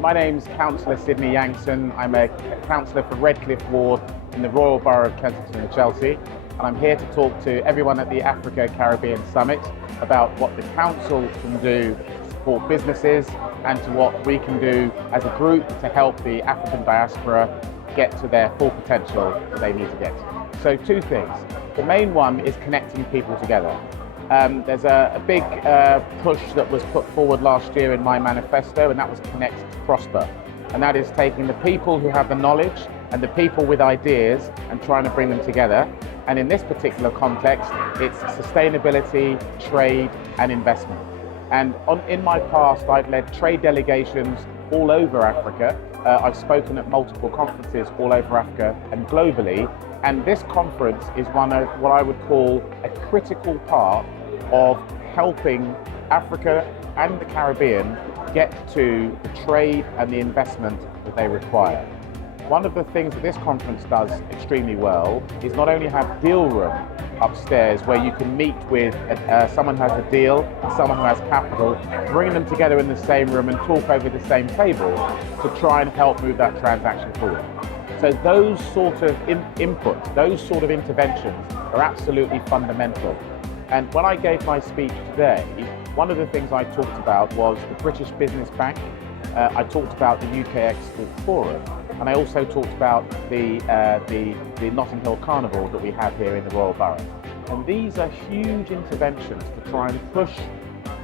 My name's Councillor Sidney Yankson. I'm a councillor for Redcliffe Ward in the Royal Borough of Kensington and Chelsea. And I'm here to talk to everyone at the Africa Caribbean Summit about what the council can do to support businesses and to what we can do as a group to help the African diaspora get to their full potential that they need to get. So two things. The main one is connecting people together. There's a big push that was put forward last year in my manifesto, and that was Connect to Prosper. And that is taking the people who have the knowledge and the people with ideas and trying to bring them together. And in this particular context, it's sustainability, trade and investment. And in my past, I've led trade delegations all over Africa. I've spoken at multiple conferences all over Africa and globally. And this conference is one of what I would call a critical part of helping Africa and the Caribbean get to the trade and the investment that they require. One of the things that this conference does extremely well is not only have deal room upstairs where you can meet with someone who has a deal and someone who has capital, bring them together in the same room and talk over the same table to try and help move that transaction forward. So those sort of inputs, those sort of interventions are absolutely fundamental. And when I gave my speech today, one of the things I talked about was the British Business Bank. I talked about the UK Export Forum, and I also talked about the Notting Hill Carnival that we have here in the Royal Borough. And these are huge interventions to try and push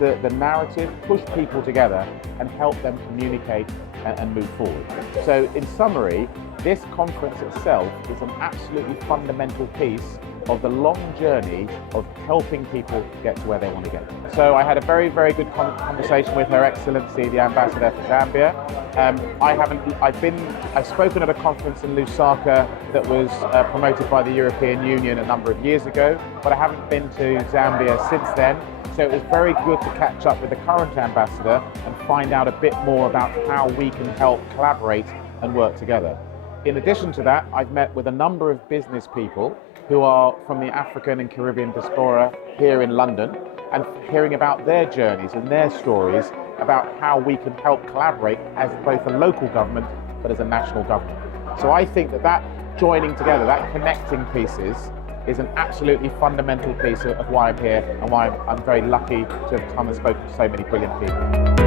the narrative, push people together and help them communicate and move forward. So in summary, this conference itself is an absolutely fundamental piece of the long journey of helping people get to where they want to get. So I had a very, very good conversation with Her Excellency, the Ambassador for Zambia. I've spoken at a conference in Lusaka that was promoted by the European Union a number of years ago, but I haven't been to Zambia since then. So it was very good to catch up with the current ambassador and find out a bit more about how we can help collaborate and work together. In addition to that, I've met with a number of business people who are from the African and Caribbean diaspora here in London, and hearing about their journeys and their stories about how we can help collaborate as both a local government but as a national government. So I think that joining together, that connecting pieces, is an absolutely fundamental piece of why I'm here and why I'm very lucky to have come and spoken to so many brilliant people.